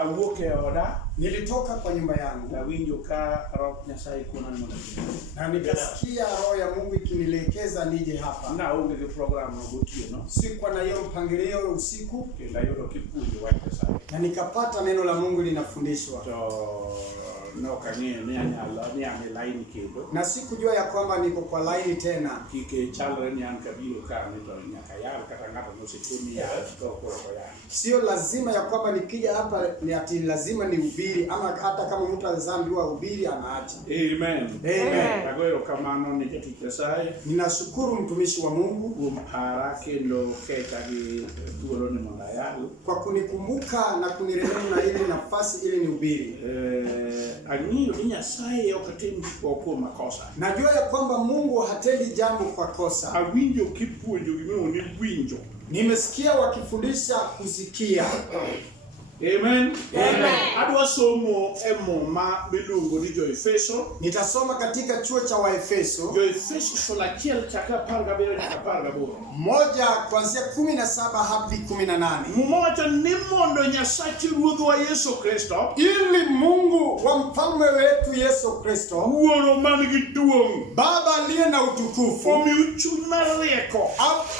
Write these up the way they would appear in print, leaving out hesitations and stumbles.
awuoke oda, nilitoka kwa nyumba yangu nawinjo ka Roho Nyasaye kuna mondo na nikasikia Roho ya Mungu ikinielekeza nije hapa. Na onge ge program no gotieno. Sikuwa na hiyo mpangilio usiku, Kenda yudo kipuonjo wach Nyasaye. na nikapata neno la Mungu linafundishwa. To no kang'eyo ni anyalo ni ane line kendo. Na sikujua ya kwamba niko kwa line tena. Kike chalre ni an kabiro ka ni to nyaka yal kata ng'ato nosekoni ya to ya. Sio lazima ya kwamba nikija hapa ni ati lazima nihubiri, ama hata kama mtu alizambiwa hubiri anaacha. Amen. Amen. Agoero kamano ni jatich Nyasaye. Ninashukuru mtumishi wa Mungu Kuom para kendo keta gi thuolo ni mondo ayal. kwa kunikumbuka na kunirehemu na ile nafasi ili nihubiri. Ang'eyo ni Nyasaye ok otim gik kuom makosa. Najua ya kwamba Mungu hatendi jambo kwa kosa. Awinjo kipuonjo gimiluongo ni winjo. Nimesikia wakifundisha kusikia. Amen. Amen. Adwa somo muma miluongo ni Jo-Efeso. Nitasoma katika chuo cha Waefeso Jo-Efeso sura 1 chakra 17 nyaka 18. moja kuanzia 17 hadi 18. Muma wacho ni mondo Nyasaye Ruodhwa Yesu Kristo, Ili Mungu wa mfalme wetu Yesu Kristo, Wuoro man gi duong', Baba aliye na utukufu, omiu chuny mar rieko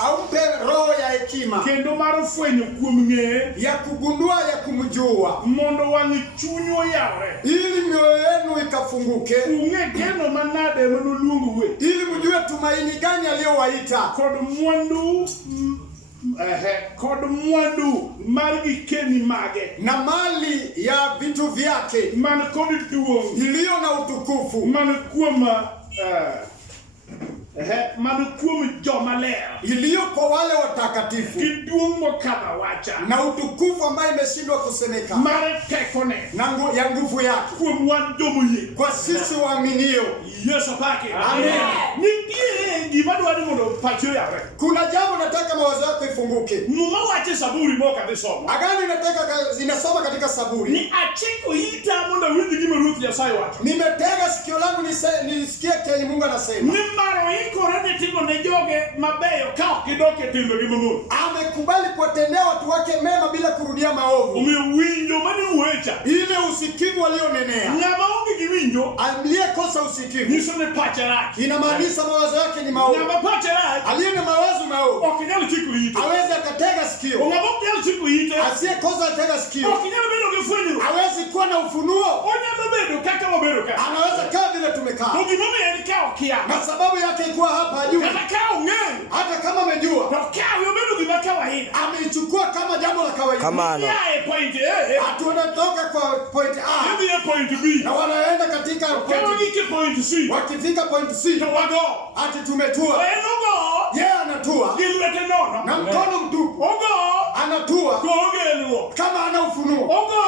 aupe roho ya hekima kendo mar fwenyo kuom ng'eye, ya kugundua ya kumjua, mondo wangʼ chunyu oyawre, ili mioyo yenu ikafunguke, ung'e geno manade manoluongou, ili mjue tumaini gani aliyowaita, kod mwandu mar gikeni mage, na mali ya vitu vyake man kod duong', iliyo na utukufu, man kuom jomaler, iliyo kwa wale watakatifu, gi duong' mokadho wacha, na utukufu ambaye imeshindwa kusemeka, mar tekone, na ya nguvu yake kuom wan jomoyie, kwa sisi waaminio. Yesu pake. Amen. Nitie gima dwaro mondo pachi oyawre. Kuna jambo nataka mawazo yako ifunguke. Muma wache Zaburi moko adhi somo. Agano inasoma katika Saburi. Ni achiko ita mondo winji gima Ruoth Nyasaye wacho. Nimetega sikio langu nisikie kenye Mungu anasema. Ni maro ikore ni timo ne joge mabeyo ka ok gidoke timbe gi mamono. Amekubali kuwatendea watu wake mema bila kurudia maovu. Omiyo winjo mani uwecha. Ile usikivu walionenea. Ng'ama onge gi winjo aliyekosa usikivu niso ne pache rach. Inamaanisha mawazo yake ni maovu. Ng'ama pache rach aliye na mawazo maovu ok nyal chiko ite. hawezi akatega sikio. Ng'ama ok nyal chiko ite asiyekosa atega sikio ok nyal bedo gi fwenyruok. hawezi kuwa na ufunuo. Onyalo bedo kaka wabedo ka. Anaweza kaa vile tumekaa. To gimomiyo en ka okia. Na sababu yake ikuwa hapa juu. Kata ka ong'eyo. Hata kama amejua. To ka obedo gima kawaida. Ameichukua kama jambo la kawaida. Kama ano. Point A. Tunatoka kwa point A. Ndio point B. Na wanaenda katika point C. Wakifika point C. To wago. Ati tumetua. Enogo. Yeye anatua. Gilete nono. Na mkono mtupu. Ogo. Anatua. Kogelwo. Kama ana ufunuo. Ogo.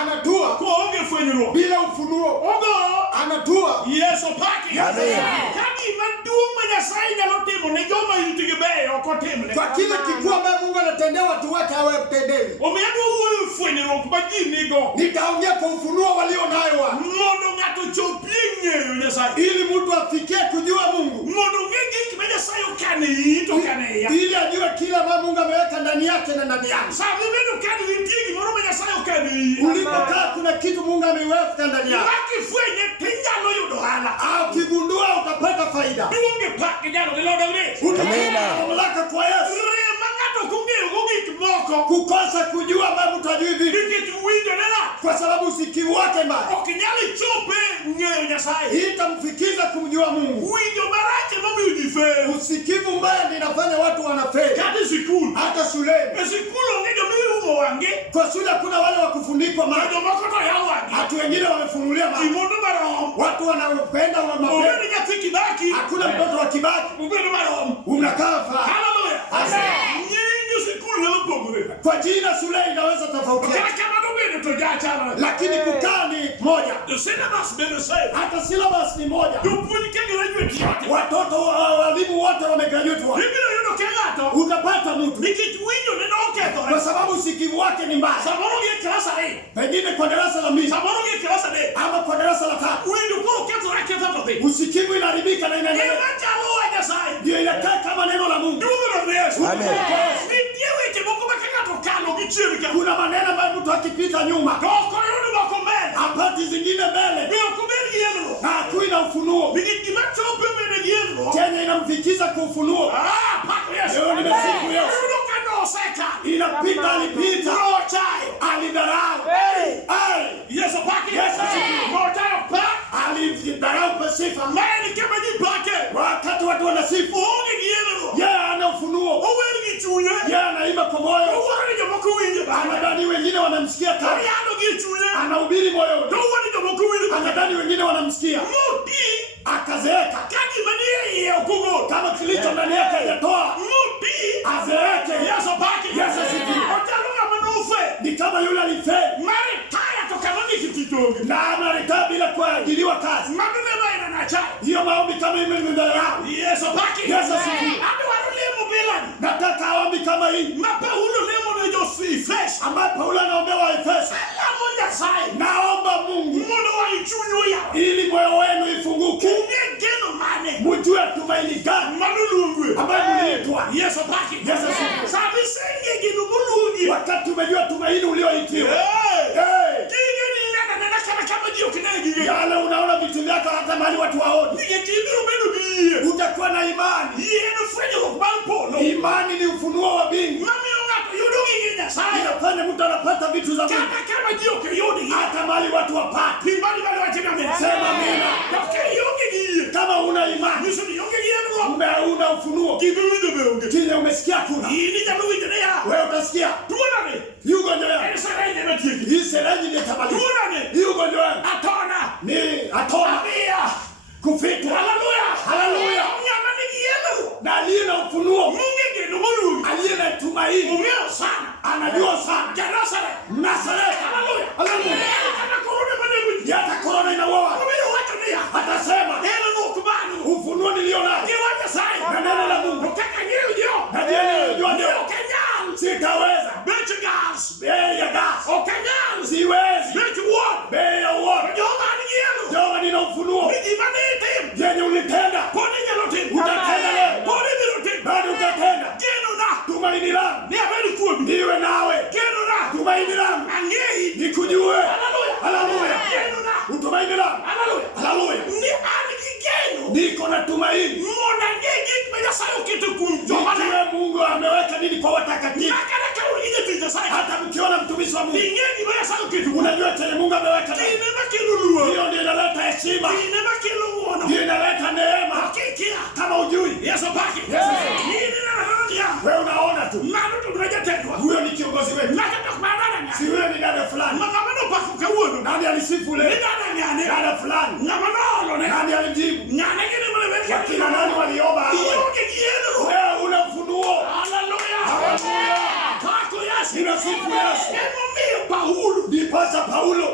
Anatua. Koge fwenyruok. Bila ufunuo. Ogo. Anatua. Yesu paki. Amen. Kadi maduong' ma Nyasaye nyalo timo ne joma itigi beyo ok otimne. Kwa kile kikubwa ambacho Mungu anatendea watu wake hawatendewi. Omiyo wuoyo fwenyruok ma ji nigo. Nitaongea kwa ufunuo walio nayo wa. Mondo ng'ato chopie ng'eyo Nyasaye. Ili mtu afikie kujua Mungu. Mondo ng'e gik ma Nyasaye okane ito kane ya. Ili ajue kila ambacho Mungu ameweka ndani yake na ndani yake. Sasa mbedo kani nitie gimoro ma Nyasaye okane. Ulipokaa kuna kitu Mungu ameweka ndani yake. Wakifwenye tinyalo yudo hala. Ukigundua utapata faida. Duonge paki jalo lilodo ng'e. Unaenda mamlaka kwa Yesu. Kukosa kujua mambo tajui vipi. Kwa sababu usikivu wake mbaya. Itamfikiza kumjua Mungu. Usikivu mbaya ndio inafanya watu wanafeli. Hata shuleni. Kwa shule kuna wale wa kufundikwa macho. Watu wengine wamefunulia macho. Watu wanapenda wa mapendo. Hakuna mtoto wa Kibaki. Unakaa fa. Hallelujah. Kwa jina shule inaweza tofautiana. Lakini kukaa ni moja. Hata syllabus ni moja. Watoto walimu wote wamegraduate. Utapata mtu. Kwa sababu usikivu wake ni mbaya. Pengine kwa darasa la mbili. Ama kwa darasa la tatu. Usikivu inaharibika na inaendelea. Ndio inakaa kama neno la Mungu. Amen. Kuna maneno ambayo mtu akipita nyuma hapati zingine mbele, na hakui na ufunuo chenye inamfikiza kwa ufunuo. Leo nimesifu Yesu. Inapita, alipita, alidharau. Yesu alidharau pasifa. Wakati watu wanasifu, yeye ana ufunuo. Yeye anaimba kwa moyo. Anadhani wengine wanamsikia kama anahubiri moyo. Anadhani wengine wanamsikia. Akazeeka kama kilicho ndani yake hajatoa. Azeeke. Yesu asifiwe. Ni kama yule alifeli na anaretire bila kuajiriwa kazi. Hiyo maombi kama ime mdharau. Yesu asifiwe. Nataka aombi kama hii ambaye Paulo anaombea wa Efeso. Naomba Mungu ili moyo wenu ifunguke, mjue tumaini gani ambaye mliitwa. Yesu asifiwe. Wakati umejua tumaini ulioitiwa, yale unaona vitu vyako hata mali watu waone, utakuwa na imani. Imani ni ufunuo wa mbingu. Inafanya mtu anapata vitu za Mungu hata mali watu wapate. Sema amina. Kama una imani, una ufunuo, kile umesikia kuna wewe utasikia. Yuko ndio hii serenji ni tabali. Yuko ndio atona kufitwa. Haleluya. Na aliye na ufunuo, aliye na tumaini, anajua sana. Nazareth. Haleluya. Hata korona inaua. Atasema ufunuo nilio nao na neno la Mungu. Sitaweza. Bei ya gas. Siwezi. Bei ya uono. Jehova nina ufunuo. Yenye ulitenda. Utatenda leo. Bado utatenda. Tumaini langu niwe nawe. Tumaini langu nikujue. Haleluya. Tumaini langu. Haleluya. Niko na tumaini. Nijue Mungu ameweka nini kwa watakatifu. Hata mkiona mtumishi wa Mungu, unajua chenye Mungu ameweka nini. Hiyo ndio inaleta heshima. Ndio inaleta neema. Kama ujui wewe unaona tu. Huyo ni kiongozi wetu. Si wewe ni dada fulani. Nani alisifu leo? Dada fulani. Nani alijibu? Wakina nani waliomba? Wewe una ufunuo. Haleluya. Ninasifu Yesu. Nipasa Paulo.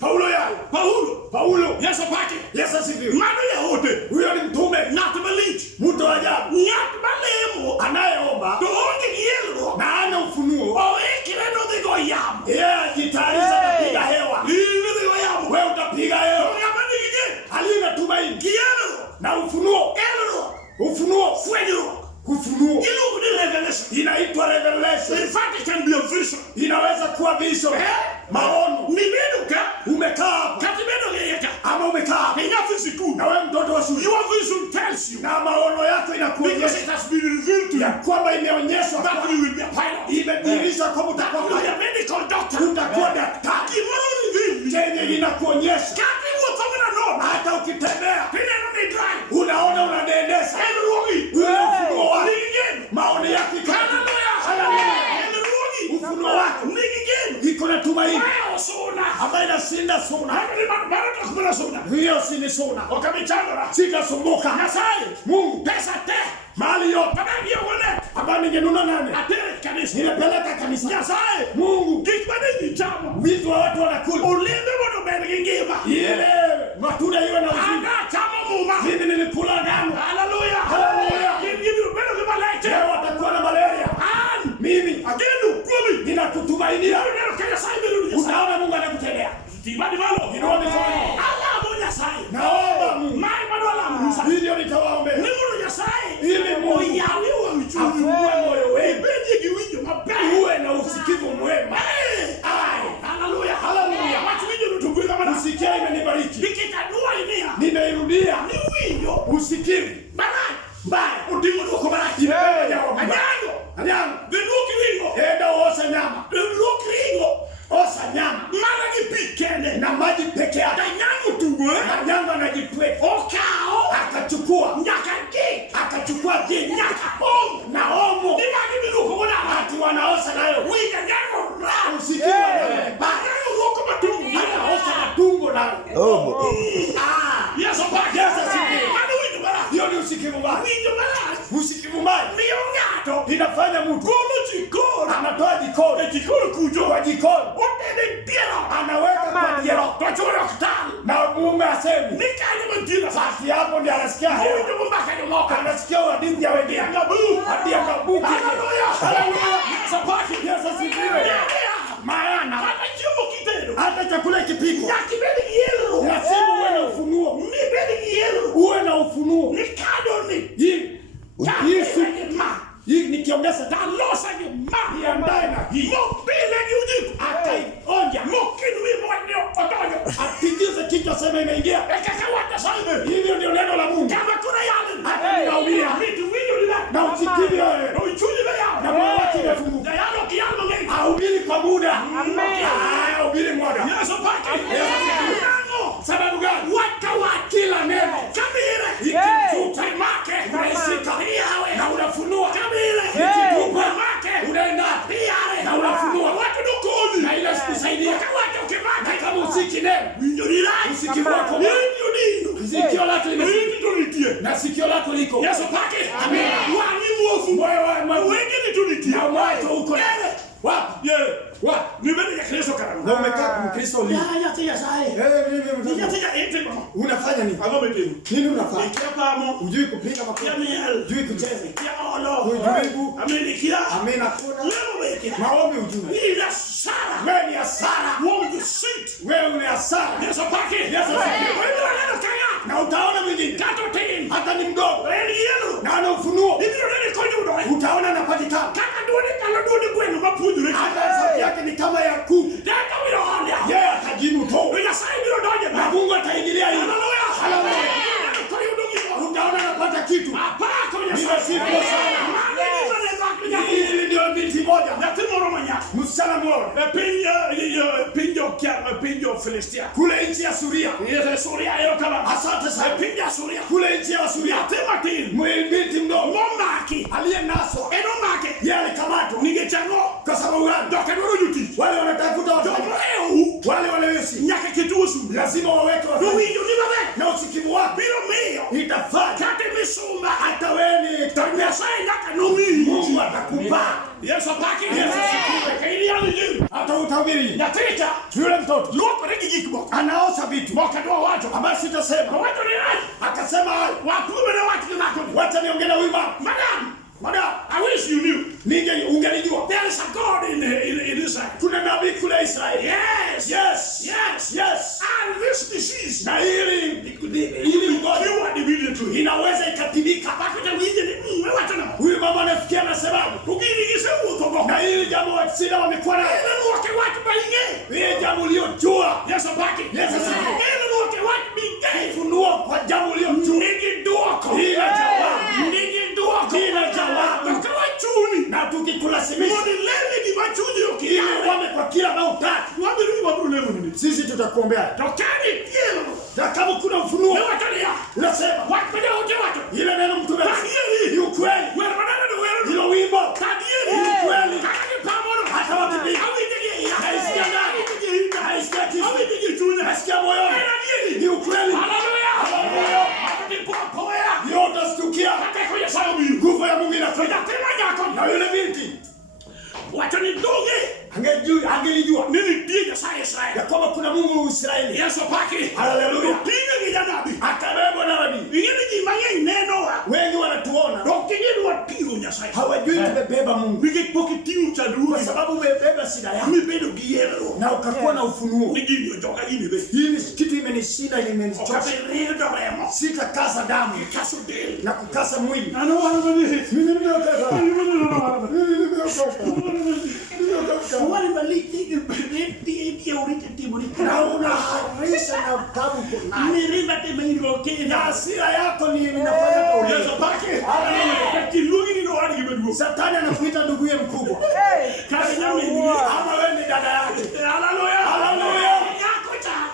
Paulo. Yesu asifiwe. Huyo ni mtume. Mtu wa ajabu. Anayeomba na ana ufunuo. Yeye ajitayarisha kupiga hewa. Wewe utapiga hewa. Alina tumaini na ufunuo. Ufunuo inaitwa revelation. In fact, it can be a vision. Inaweza kuwa vision. Maono. Umekaa hapo. Ama umekaa hapo. Na wewe mtoto wa shule. Your vision tells you. Na maono yako inakuonyesha. Because it has been revealed to you. Ya kwamba imeonyeshwa that you will be a pilot. Imedhihirisha kwamba utakuwa a medical doctor. Utakuwa daktari. Chenye inakuonyesha. Hata ukitembea. Unaona unadendesha. Ufunuo wako. Maono yako iko. Ufunuo wako iko na tumaini ambayo inashinda suna. Hiyo si ni suna. Sitasumbuka. Mungu mali yote ambayo ningenuna nani nimepeleka kanisa. Mungu wizi wa watu wanakula ile matunda iwe na uzima. Mimi nilikula damu. Haleluya. Leo watakuwa na malaria. Mimi ninakutumainia. Unaona Mungu anakutendea. Naomba Mungu hivyo nitawaombea ili Mungu afungue moyo wenu Usikiri. Mbaya. Udingo duko baraki. Anyango. Venuki ringo. Eda osa nyama. Venuki ringo. Osa nyama. Mara jipikene. Na maji peke yake. Anyango tuwe. Anyango anajipwe. Okao. Akachukua. Nyaka. Akachukua je. Nyaka. Na omo. Ni maji vinuko wana. Watu wanaosa nayo. Wija nyango. Usikiri wanayo. Anyango duko matungo. Anaosa matungo nayo. Omo. Yes, opa. Yes, asikie. Hiyo ni usikivu mbaya. Usikivu mbaya. Miongato. Inafanya mtu. Kono jikoni. Anatoa jikoni. Jikoni kujo. Kwa jikoni. Otele diero. Anaweka kwa diero. Tochoro kitani. Na mume asemi. Nikani mjina. Basi hapo ndiye anasikia. Hiyo ndio mbaka ndio moka. Anasikia hadithi ya wengine. Ngabu. Hadithi ya kabuki. Haleluya. Sapaki. Yes, asifiwe. Maana. Hata chumbo kitendo. Hata chakula kipikwa. Ya kibeli yelo. Lazima uwe na ufunuo. Mbeli yelo. Uwe na ufunuo. Nikadoni. Hii nikiongeza talosa ni mahi ambaye na hii. Mbele ni ujiku. Ataionja. Mokinu wimo wanyo otojo. Atigize kichwa sema imeingia. Ekakawata saime. Hivyo ndio neno la Mungu. Kama kuna yale. Hata ninaulia. Mitu winyo nila. Na uchikivi wewe. Na uchuli wewe. Na moyo waki mefunguka. Na yalo kiyalo ngai. Ahubiri kwa muda. Amen. Ahubiri muda. Yesu pake. Sababu gani? Waka wa kila neno. Kamile. Ikitupa make. Unaisika. Na unafunua. Kamile. Ikitupa make. Unaenda. Na unafunua. Watu dukoni. Na ila sikusaidia. Watu ukimake. Na kama usiki neno. Winyorila. Usikivu wako. Sikio lako limesikia. Na sikio lako liko. Yesu pake. Amen. Walimu wafu. Wengi nitunitie. Na mwaito uko. Wapi? Wapi? Nibeni ya Kristo karamu. Na umekaa kwa Kristo lini? Ya sai. Mimi unafanya nini? Nini unafanya? Hujui kupiga makofi. Hujui kucheza. Hujui amenikia. Amena kuna. Maombi hujui. Ila sala. Wewe ni asara. Wewe ni asara. Yesu pake. Yesu pake. Na utaona mwingine. Hata ni mdogo. Na ana ufunuo. Utaona anapatikana. Hata sauti yake ni kama ya kuku. Yeye atajibu tu. Na Mungu ataingilia hili. Haleluya. Utaona anapata kitu. Bila sifa sana. Hili ndio binti moja. Msichana mmoja. Pinjo Filistia. Kule nchi ya Suria. Suria hiyo kama. Asante sana. Pinja Suria. Kule nchi ya Suria. Binti mdogo. Momaki. Aliyenaswa. Enomake. Yeye alikamatwa. Ningechango. Kwa sababu gani? Dokanuru yuti. Wale wanatafuta watu. Wale walewesi. Nyaka kitusu. Lazima waweke watu. Na usikivu wako. Itafanya. Kate misumba. Hata wewe tanya sai naka numi. Mungu atakupa. Yesu paki. Yesu sikiwe. Kaili yali. Hata utahubiri. Nyatita. Yule mtoto. Loko rigi jikbo. Anaosha vitu. Mwakadua watu. Ambaye sitasema. Watu ni nani? Akasema wakume na watu ni nako. Wacha niongee na huyu mama. Madam, I wish you knew. Ungelijua. There is a God in Israel. Kuna nabii kule Israeli. Yes. And this disease. Na hili ugonjwa immediately. Inaweza ikatibika. Huyu mama anafikia anasema, na hili jambo wasina wamekuwa na hili jambo uliojua. Yesu paki. Yesu funua kwa jambo uliojua. Ila jawabu. Na tukikulazimisha ili wame kwa kila mautaki. Sisi tutakuombea. Na kama kuna ufunuo unasema ile neno mtume ni ukweli. Hilo wimbo ni ukweli. Hata wakipiga haisikia ndani, haisikia kisu, haisikia moyoni. Ni ukweli. Haleluya. Yote stukia. Nguvu ya Mungu inafanya. Na yule binti wacha nidonge angelijua nini ndiye Israeli. Ya kwamba kuna Mungu Israeli. Yesu paki. Haleluya. Pinga kijana akabebwa na nabii. Ingine jimanye neno. Wengi wanatuona. Dokingine wapigo nyasai. Hawajui tumebeba Mungu. Bige pokitiu cha dunia. Kwa sababu umebeba shida yako. Mibedo giero. Na ukakuwa na ufunuo. Nigini ndoka hili be. Hili kitu imenishinda imenichosha. Sitakasa damu. Kasudeli. Na kukasa mwili. Mimi nimeokoka. Wale maliki na unaharisha na tabu kuna. Mirimba temeiroke. Na hasira yako ni inafanya kauli. Yesu pake. Haleluya. Kilungi ni wali kimeduo. Satani anakuita nduguye mkubwa. Kazi nyama ama wewe ni dada yake. Haleluya. Haleluya.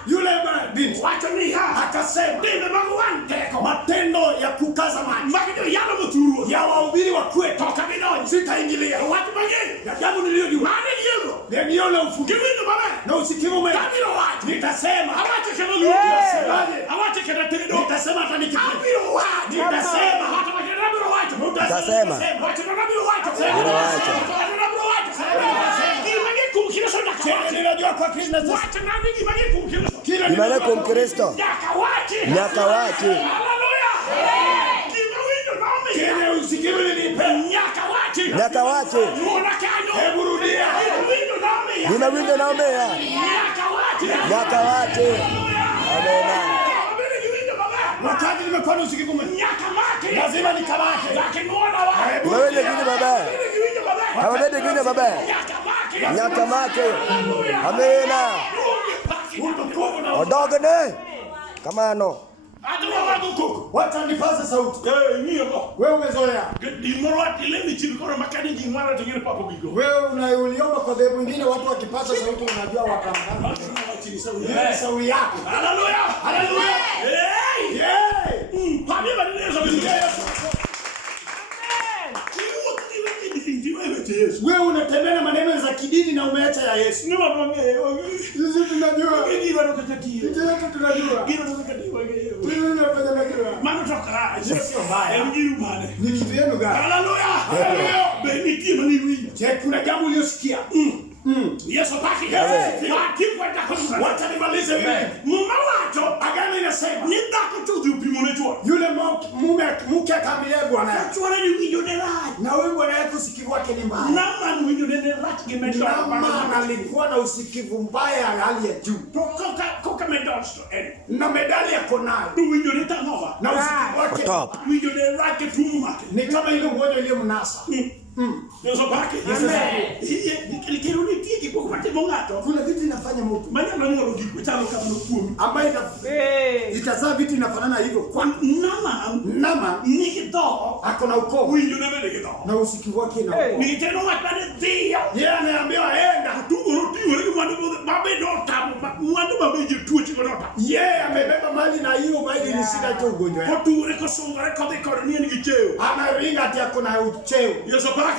Yule binti wacha ni ha akasema ndime mangu wanteko matendo ya kukaza maji makido yalo muturu ya wahubiri wa kwetu toka binoni sitaingilia watu mageni ya jambo niliyojua maana yelo niona ufuki kiwindo baba na usikivu mwe kabilo watu nitasema awache kama luti awache kama tendo nitasema hata nikipenda kabilo watu nitasema hata mageni kabilo watu nitasema wacha kabilo watu kabilo watu ninajua kwa Kristo wacha nani imani kumkristo imani kumkristo nyaka wache haleluya kimawindo naomba kile usikivu nilipe nyaka wache unaona kando hebu rudia windo naomba nyaka wache amena wakati nimekuwa na usikivu lazima nikamate lakini muona wapi wewe ni baba hawende gine baba nyaka make amena odogene kamano wacha nipaze sauti wewe umezoea wewe unaiuliomba kwa dhehebu mwingine watu wakipaza sauti unajua wataangana sauti yako haleluya haleluya wewe unatembea na maneno za kidini na umeacha ya Yesu. Sisi tunajua. Maana toka sio mbaya. Ni mtu yenu gani? Haleluya. Haleluya. Beniti mani. Je, kuna jambo uliyosikia? Yesu paki. Wacha nimalize mimi. Mume wako agano inasema nitakutudu upimonecho. Yule mume mke akamwambia bwana yake. Chora ni winyo na wewe bwana yako usikivu wake ni mbaya. Nama ni winyo gemetoka. Nama alikuwa na usikivu mbaya hali ya juu. Koka medali na medali yako nayo. Tu winyo noma. Na usikivu wake. Winyo lake tuma. Ni kama ile mmoja ile mnasa. Yesu pake. Kuna vitu inafanya mtu. Ambaye itazaa vitu inafanana hivyo. Kwa nama nikitoa akona ukoo. Na usikivu wake na ukoo. Nikitendo watane dia. Yeye anaambiwa enda. Yeye amebeba mali na hiyo mali ni sida tu ugonjwa. Anaringa ati akona ucheo. Yesu pake.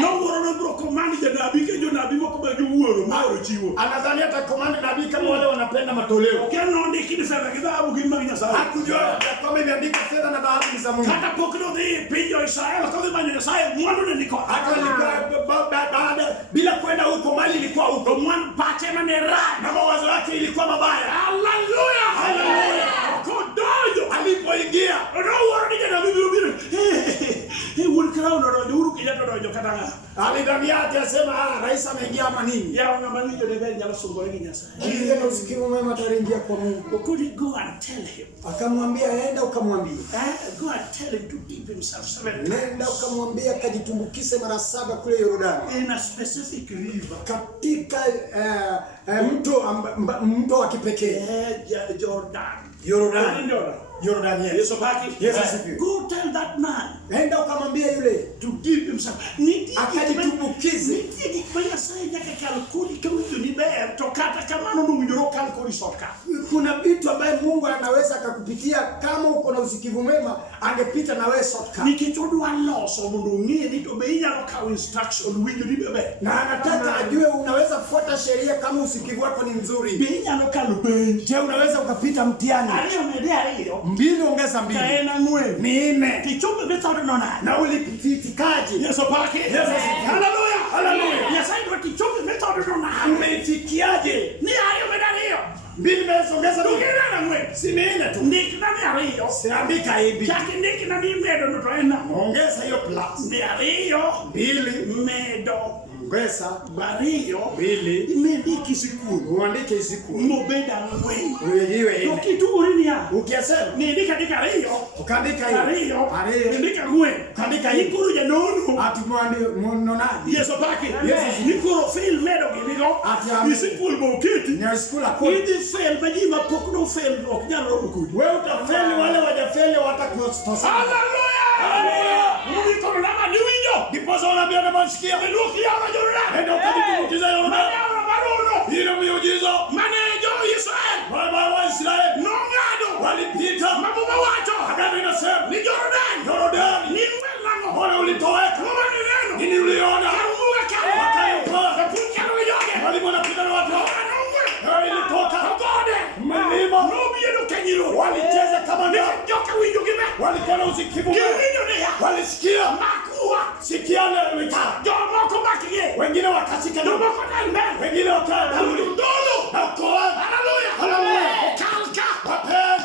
No woro bro command ya nabii kenyo nabii wako ba juoro maro chiwo anadhani hata command nabii kama wale wanapenda matoleo keno ndiki fedha kidhabu kimanya sana hakujua kama imeandika fedha na dhahabu ni za Mungu hata pokno de pinyo Israel kama manya Israel mwana ndiko hata baada bila kwenda huko mali ilikuwa huko mwana pache manera na mawazo yake ilikuwa mabaya haleluya haleluya kodojo alipoingia no woro ni na bibi alidhani yake asema rais ameingia ama nini ya wangamani ndio ndani ya songo yake nyasa ile na usikivu mwema ataingia kwa Mungu could go and tell him akamwambia enda ukamwambia go and tell him to dip himself 7 nenda ukamwambia kajitumbukize mara 7 kule Yordani in a specific river katika mto wa kipekee Jordan Yesu paki go tell that man enda ukamwambia yule to dip himself akajitumbukize kwa sababu yake kalkuli kama ni baya tokata kama ndo mwindoro kalkuli soka kuna vitu ambaye Mungu anaweza akakupitia kama uko na usikivu mwema angepita na wewe soka nikitodwa loss omundu ngeni to beinya kwa instruction winyo ni bebe na anataka ajue unaweza kufuata sheria kama usikivu wako ni nzuri beinya no kalubenje je unaweza ukapita mtihani aliyomedea hiyo 2 ongeza 2 kaena ngwe ni 4 kichombe betado nona na ulipitikaje Yesu pake haleluya haleluya yasaido kichombe betado nona umeifikiaje ni aliyomedea hiyo 2 mesongeza tukirana ngwe si 4 tu ndikina ni hiyo siandika hivi chaki ndikina ni medo ndo tena ongeza hiyo plus ni hiyo 2 medo Pesa. Bariyo. Bili. Imendiki sikuru. Uandike sikuru. Mobeda ngwe. Uyejiwe ine. Ukituri ya. Ukiyasema. Niandika riyo. Ukandika hiyo. Riyo. Ariyo. Niandika ngwe. Ukandika hiyo. Nikuru ya nono. Atumwandi mononaji. Yeso paki. Yes. Nikuru fail medo ginigo. Isikuru mokiti. Nyasikula kwa. Idi fail majima pokno fail rock. Nyaro mukudi. Wewe utafeli wale wajafeli watakutosa. Hallelujah. Hallelujah. Mungu kono nama ni winyo. Ndiposa wanaambia na masikia. Menuki ya Jordan. Ndio ukajitumbukiza Jordan. Hilo miujiza. Manejo Israel. Baba wa Israeli. Nongado. Walipita. Mababa wacho. Agano inasema. Ni Jordan. Jordan. Ni mwelango. Mbona ulitoweka? Mama ni neno. Nini uliona? Mungu kama. Wakayopa. Napunja na uyoge. Walimu wanapita na watu. Nongwe. Ilitoka. Kogode. Mlima. Nobi yedo kenyiro. Walicheza kama ndio. Joka winyo gime. Walikuwa na usikivu. Kiwinyo ne ya. Walisikia. Makuwa. Sikiana walikaa. Jomoko makiye. Wengine wakashika. Jomoko dalme. Wengine wakadhauli. Dolo. Na ukoa. Hallelujah. Hallelujah. Kalka. Wapen.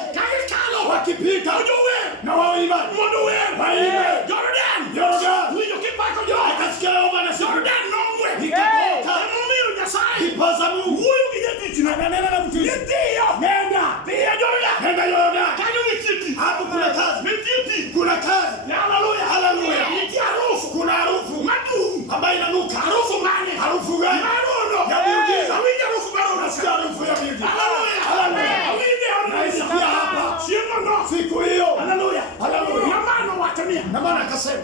Kalo. Wakipita. Ujowe. Na waimba. Modowe. Waimba. Jordan. Jordan. Winyo kipako jo. Akasikia Yehova anasema. Jordan nongwe. Ikatoka. Mumiru nyasai. Kipaza Mungu. Huyu kijeti na Ananena na mtu. Ndio. Nenda. Pia Jordan. Nenda Jordan. Kanyo mititi. Hapo kuna kazi. Mititi. Kuna kazi. Hallelujah. Hallelujah. Niti harufu. Kuna harufu. Madu. Ambayo inanuka. Harufu gani? Harufu gani? Marono. Ya miujiza. Winyo harufu marono. Nasikia harufu ya miujiza. Hallelujah. Hallelujah. Winyo Naisikia hapa. Siemo no. Siku hiyo. Hallelujah. Hallelujah. Namano watamia. Na maana akasema.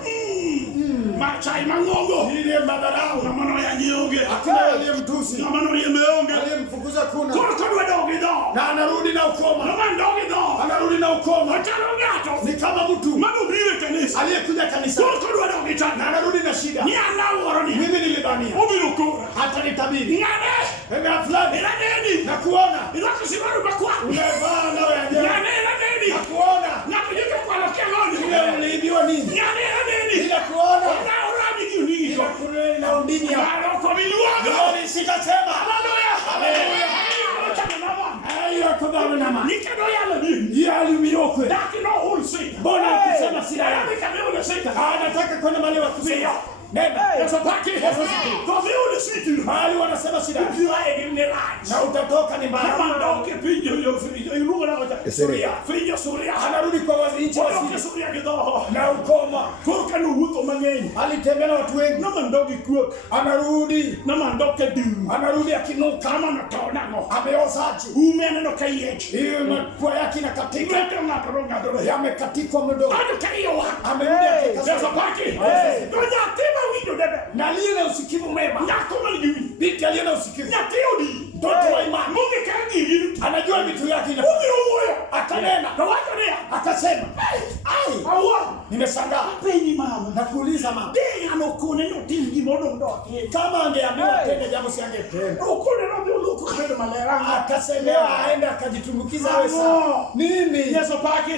Machai mangongo. Ile madharau. Na mano ya nyonge. Hakuna aliyemtusi. Na mano ya meonge. Aliyemfukuza kuna. Kodwa dogi do. Na anarudi na ukoma. Na mano dogi do. Anarudi na ukoma. Atalogato. Ni kama mtu. Mano bire kanisa. Aliyekuja kanisa. Kodwa dogi Na tana. anarudi na shida. Ni anaworoni. Mimi nilidhania. Ubirukura. Hata nitabiri. Ngane. Ema fulani. Ila neni. Na kuona. Ila kusimaru bakwa. Umevaa nao ya jana. Ngane ila neni. Na kuona. Na kujika kwa lokeloni. Ile uliibiwa nini? Ngane ila neni. Ila kuona. Na urami kiunigi. Ila kureli na undini ya. Bado kwa miluaga. Lori sitasema. Hallelujah. Hallelujah. Ayo kubawe na ma. Nikado yala nini. Yali umiokwe. Daki no hulsi. Mbona ukisema sila ya. Nikado sita. Anataka kwenda mali wa kusema. Nenda. Yeso paki. Kwa viu siti. Mahali wanasema shida. Ukiwae ni mnelaji. Na utatoka ni mbaya. Kama ndoke pinyo yo iluga na wacha. Suria. Finyo suria. Anarudi kwa wazinchi wa Ndoke siri. suria kidogo. Na ukoma. Kurka no wuto mangeni. Alitembea na watu wengi. Na mandogi kuok. Anarudi. Na mandoke du. Anarudi akinuka. Kama natona ngo. Ameozaje. Umene no kayechi. Hiyo mapua yake inakatika. Ngata ngata ngata. Yamekatikwa mdomo. Bado kaiyo wa. Amerudi akikasa. Yeso paki. Donya tema winyo debe. Na aliye na usikivu mwema. Nyakoma ni giwi. Binti aliye na usikivu. Nyatiodi. Mtoto wa imani. Mungu kaji hivi. Anajua vitu yake ina. Mungu umoyo. Akanena. Na wacha nia. Akasema. Ai. Awa. Nimeshangaa. Penyi mama. Nakuuliza mama. Dei anokone no tingi modo ndoke. Kama angeambiwa tende jambo si angetenda. Okone no ndio luko kwenda malera. Akasemewa aende akajitumbukiza awe sawa. Nini? Yeso paki.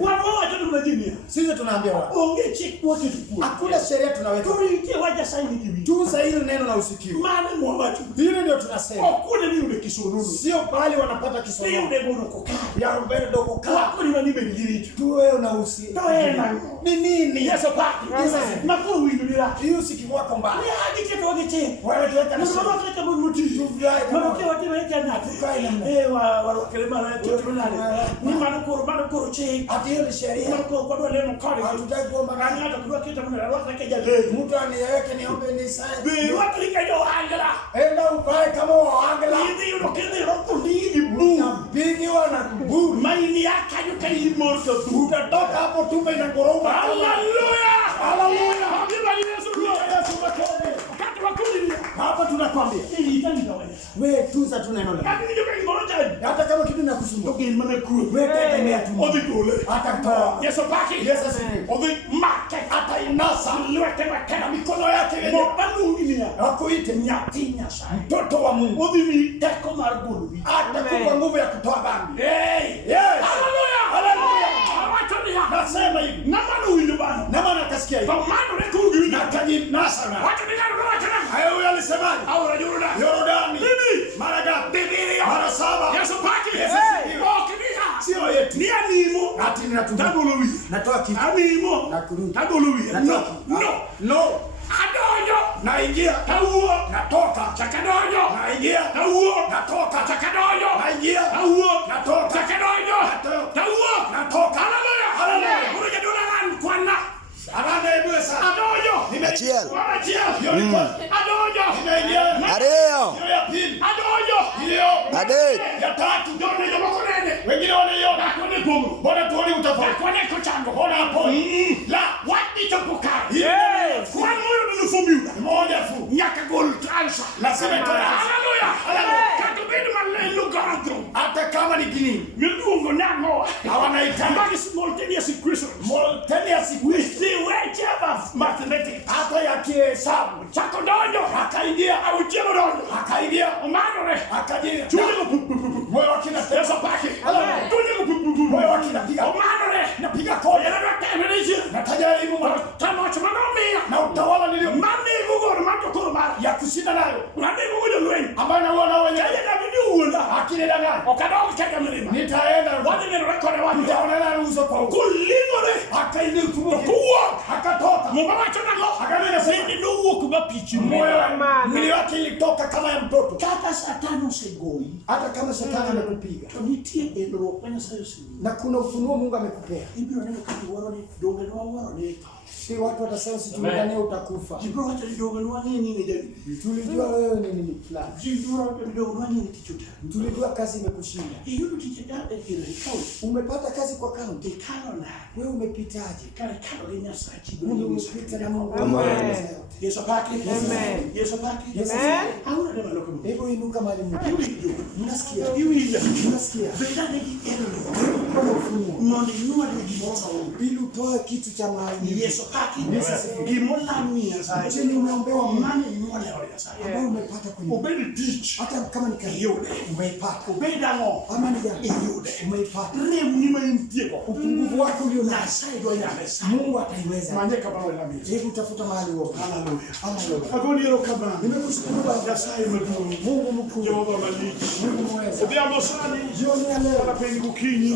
Wao tu tunajini. Sisi tunaambia watu. Onge chick wote tupu. Hakuna sheria tunaweka. Turikie waja saini hivi. Tuza hilo neno la usikivu. Maana mwambacho. Hilo ndio tunasema. Okone ni ule kisununu. Sio pale wanapata Ni kisomo. ule bono kukaa. Ya mbele dogo kaa. Wako ni wani benigiritu. Tuwe una usi. Toe na. Ni nini? Yeso paki. Makuru winulira. Hiyo usikivu wako mbaya. Ni hadi kitu wageche. Wewe tuweka na Mama sheria. wake kama mti. Tuviae kama. Mama wake wake nati. Tukae namna. Walokele mara tutunale. Ni manukuru che. Ati hiyo ni sheria. Manukuru kwa dole mkali. Hatutaki kuomba Ngani ngani. hata kudua kita mwana roho yake jaje. Mtu aniweke niombe nisaidie. Be watu likayo angela. Enda ukae kama waangela. Hivi unokele roho ndigi bu. Napigiwa na kubu. Maini yake yukai moto tu. Utatoka hapo tumbe na ngoroma. Hallelujah. Hallelujah. Habiba ni Yesu Kristo. Yesu makofi. Wakati wa kulia. Hapa tunakwambia. Ili itani kawaida. Wewe tunza tu neno lako. Lakini ndio kingoroja. Hata kama kitu kinakusumbua. Toke mane kuru. Wewe tegemea tu. Odi dole. Hata toa. Yesu paki. Yesu asifiwe. Odi make. Hata inasa. Liwete makena. Na mikono yake yenyewe. Mopanu inia. Akuite Nyatinya sana. mtoto wa Mungu. Odi ni teko margulu. Atakupa nguvu ya kutoa dhambi. Hey. Yes. Hallelujah. Hallelujah. Awatonia. Nasema hivi. Namanu windu bana. Na maana akasikia hivi. Pamano rekungu Na kajinasa na. Wacha nilalo wacha. Hayo huyo alisemaje? Au rajuluna. Yordani. Bibi. Mara ngapi? Bibilia. Mara 7. Yesu paki. Yesu asifiwe. Okinia. Sio yetu. Ni animo. Ati ninatumia. Tabuluwi. Natoa kitu. Animo. Na kurudi. Tabuluwi. Natoa No. kitu. No. No. Adonyo. naingia, tauo, natoka, chakadonyo, naingia, tauo, natoka, chakadonyo, naingia, tauo, natoka, chakadonyo, tauo, natoka. haleluya, Haleluya. Unaja dola nani kwana? Arana ibu sana. Adoyo, Nimeingia. Adoyo, Nimeingia. Areo. Hiyo ya pili. adoyo, Hiyo. Ade. Ya tatu. Jone ya makonene. Wengine wanaiona. Kone bomu. Bora tuone utafanya. Kone kochango. Ona hapo. La, wati chopuka. Kwa moyo nilifumbiwa. Moja fu. Nyaka gol transa. Lazima itoe. Haleluya. Haleluya. Katubini malelu garadro. Hata kama ni kinini. Milungo nango. Hawanaitanga. Mbagi simultaneous equations. Simultaneous equations. Siwecheva mathematics. Hata ya kihesabu. Chako donyo. Akaingia. Au jemo donyo. Akaingia. Umanore. Akaingia. Moyo wakina tesa pake. Moyo wakina piga. Umanore. Napiga kodi. Natajaribu Tamacho manomia. na utawala nilio Mami gugo mato kurma. ya kushinda nayo. Mami gugo lwen. Ambayo naona wenyewe. Yeye na bidi uona. Akile dangani. Okadao kega mlima. Nitaenda. Wadi ni rekodi wadi. Nitaonana uso kwa uso. Kulingore. Akaingia kutoka. Kuwa. Akatoka. Mumamacho nalo. Akamwambia sasa Ni nuo kuba pichi. moyo mwili wake ilitoka kama ya mtoto. Kaka satano segoi. Hata kama shetani amekupiga. Tonitie endro kwenye sayo sini. Na kuna ufunuo Mungu amekupea. Ibiro neno kati waroni donge no waroni. Si watu watasema si tumedhania utakufa. Ibiro hata donge no nini ni jadi. Tulijua wewe ni nini fulani. Ibiro hata donge no nini tichuta. Tulijua kazi imekushinda. Hiyo tichuta ile ikawa. Umepata kazi kwa kaunti. Ikana. Wewe umepitaje? Kale lenya sachi. Mungu umepita na Mungu. Amen. Yesu pake. Amen. Yesu pake. Amen. Hauna neno lako. Hebu inuka mahali mmoja. Mnasikia? Iwiya. Mnasikia? Bedane di ero. Kuna ufunuo. Noni nuwa di gimosa o. Ili utoe kitu cha maana. Yesu pake. Gimola mia sai. Chenye umeombewa Mane nuwa leo ya sai. ambao umepata kwenye. Obedi teach. Hata kama ni kazi. Yode. Umeipata. Obeda ngo. Ama ni gani? Yode. Umeipata. Rem ni mtiego. Upungufu wako ulio Na nao. sai do ya mesa. Mungu ataiweza. Manye kama wala mia. Hebu tafuta mahali uombe. Hallelujah. Haleluya. Agoni ero kama. Nimekushukuru Baba. Ya sai madu. Mungu mkuu. Jehova maliki. Mungu mweza. Obiamo sani. Jioni ya leo. Wanapendi kukinyi.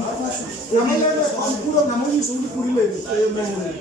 Na mwenyewe kwa mkuu na mwenyewe suli kulile. Amen.